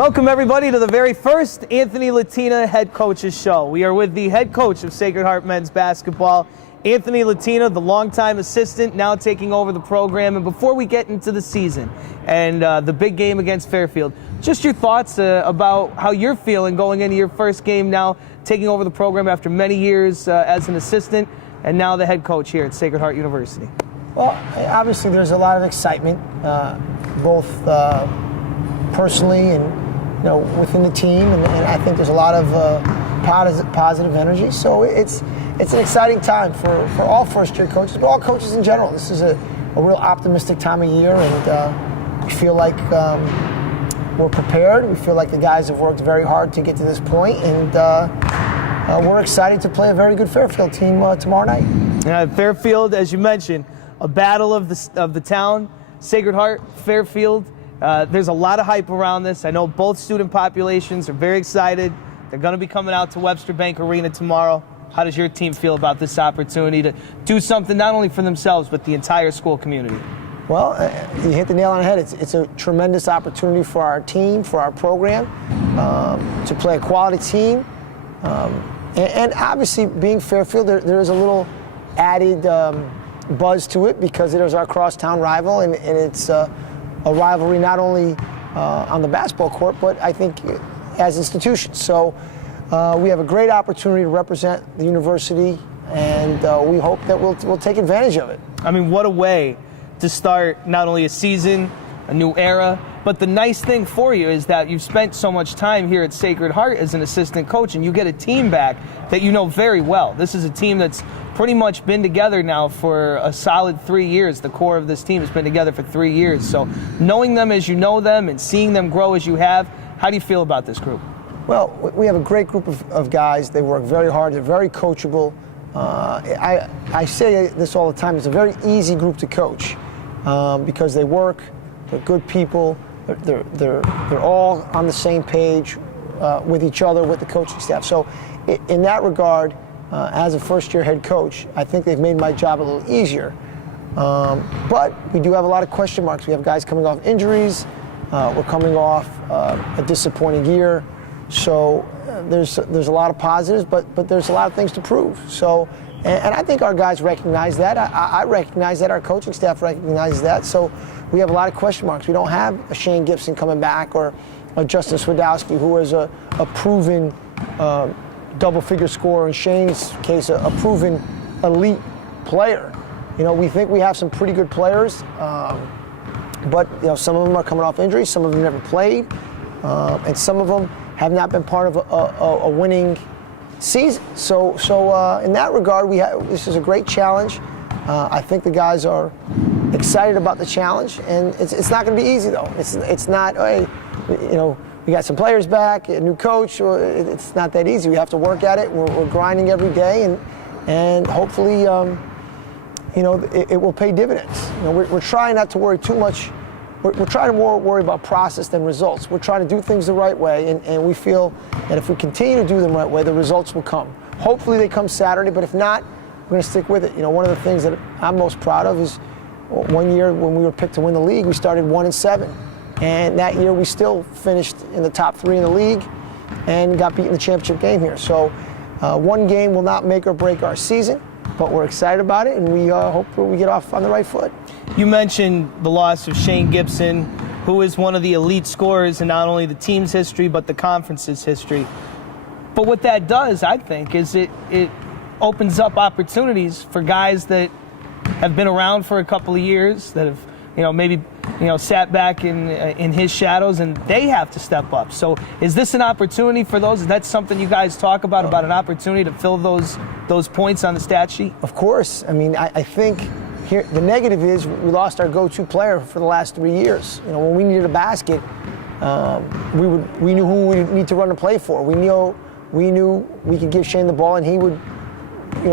Welcome everybody to the very first Anthony Latina Head Coaches Show. We are with the head coach of Sacred Heart Men's Basketball, Anthony Latina, the longtime assistant, now taking over the program. And before we get into the season and the big game against Fairfield, just your thoughts about how you're feeling going into your first game now, taking over the program after many years as an assistant and now the head coach here at Sacred Heart University. Well, obviously there's a lot of excitement, both personally and within the team, and I think there's a lot of positive energy. So it's an exciting time for all first-year coaches, but all coaches in general. This is a real optimistic time of year, and we feel like we're prepared. We feel like the guys have worked very hard to get to this point, and we're excited to play a very good Fairfield team tomorrow night. Fairfield, as you mentioned, a battle of the town, Sacred Heart, Fairfield. There's a lot of hype around this. I know both student populations are very excited. They're going to be coming out to Webster Bank Arena tomorrow. How does your team feel about this opportunity to do something not only for themselves, but the entire school community? Well, you hit the nail on the head. It's a tremendous opportunity for our team, for our program, to play a quality team. And obviously, being Fairfield, there is a little added buzz to it because it is our crosstown rival, and it's a rivalry not only on the basketball court, but I think as institutions. So we have a great opportunity to represent the university, and we hope that we'll take advantage of it. I mean, what a way to start not only a season, a new era, but the nice thing for you is that you've spent so much time here at Sacred Heart as an assistant coach, and you get a team back that you know very well. This is a team that's pretty much been together now for a solid 3 years. The core of this team has been together for 3 years. So knowing them as you know them and seeing them grow as you have, how do you feel about this group? Well, we have a great group of guys. They work very hard. They're very coachable. I say this all the time. It's a very easy group to coach because they work. They're good people. They're all on the same page with each other, with the coaching staff. So in that regard, as a first-year head coach, I think they've made my job a little easier. But we do have a lot of question marks. We have guys coming off injuries. We're coming off a disappointing year. So there's a lot of positives, but there's a lot of things to prove. So, and I think our guys recognize that. I recognize that. Our coaching staff recognizes that. So we have a lot of question marks. We don't have a Shane Gibson coming back or a Justin Swidowski, who is a proven double-figure scorer. In Shane's case, a proven elite player. We think we have some pretty good players, but some of them are coming off injuries, some of them never played, and some of them have not been part of a winning season. So in that regard, this is a great challenge. I think the guys are excited about the challenge, and it's not going to be easy though. It's not, hey, we got some players back, a new coach. It's not that easy. We have to work at it. We're grinding every day, and hopefully, it will pay dividends. We're trying not to worry too much. We're trying to more worry about process than results. We're trying to do things the right way, and we feel that if we continue to do them the right way, the results will come. Hopefully they come Saturday, but if not, we're going to stick with it. One of the things that I'm most proud of is one year when we were picked to win the league, we started 1-7. And that year we still finished in the top 3 in the league and got beat in the championship game here. So one game will not make or break our season, but we're excited about it, and we hope we get off on the right foot. You mentioned the loss of Shane Gibson, who is one of the elite scorers in not only the team's history, but the conference's history. But what that does, I think, is it opens up opportunities for guys that have been around for a couple of years, that have maybe sat back in his shadows, and they have to step up. So is this an opportunity for those? Is that something you guys talk about an opportunity to fill those points on the stat sheet? Of course. I mean, I think here the negative is we lost our go-to player for the last 3 years. When we needed a basket, we knew who we need to run the play for. We knew we could give Shane the ball, and he would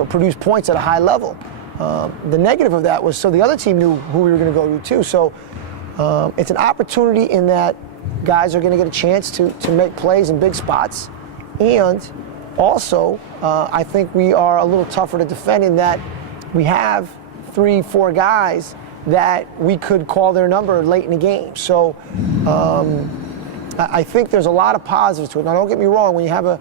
produce points at a high level. The negative of that was so the other team knew who we were going to go to too. So it's an opportunity in that guys are going to get a chance to make plays in big spots. And also, I think we are a little tougher to defend in that we have 3-4 guys that we could call their number late in the game. So I think there's a lot of positives to it. Now, don't get me wrong, when you have a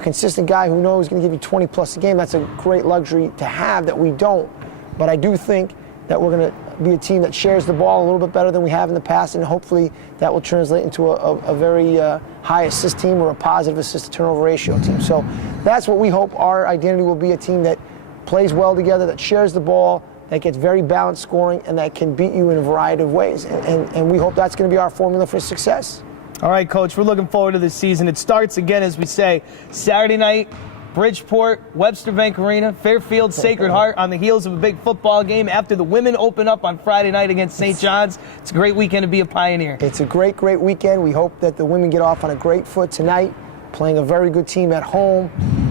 consistent guy who knows he's going to give you 20 plus a game, that's a great luxury to have that we don't. But I do think that we're going to be a team that shares the ball a little bit better than we have in the past, and hopefully that will translate into a very high assist team or a positive assist to turnover ratio team. So that's what we hope our identity will be, a team that plays well together, that shares the ball, that gets very balanced scoring, and that can beat you in a variety of ways. And we hope that's going to be our formula for success. All right, Coach, we're looking forward to this season. It starts again, as we say, Saturday night, Bridgeport, Webster Bank Arena, Fairfield, Sacred Heart, on the heels of a big football game after the women open up on Friday night against St. John's. It's a great weekend to be a Pioneer. It's a great, great weekend. We hope that the women get off on a great foot tonight, playing a very good team at home.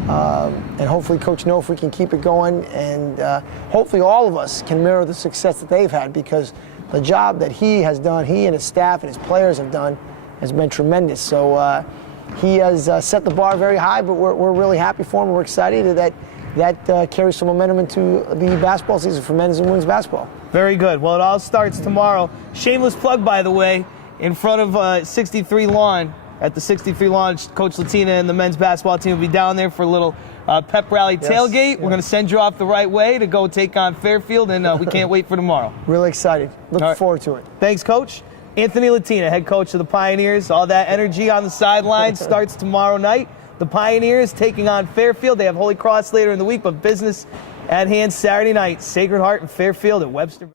And hopefully Coach Nofri can keep it going, and hopefully all of us can mirror the success that they've had, because the job that he has done, he and his staff and his players have done, has been tremendous. So he has set the bar very high, but we're really happy for him. We're excited that carries some momentum into the basketball season for men's and women's basketball. Very good. Well, it all starts tomorrow. Shameless plug, by the way, in front of 63 Lawn. At the 63 Lawn, Coach Latina and the men's basketball team will be down there for a little pep rally tailgate. We're going to send you off the right way to go take on Fairfield, and we can't wait for tomorrow. Really excited. Looking forward to it. Thanks, Coach. Anthony Latina, head coach of the Pioneers. All that energy on the sidelines starts tomorrow night. The Pioneers taking on Fairfield. They have Holy Cross later in the week, but business at hand Saturday night. Sacred Heart and Fairfield at Webster.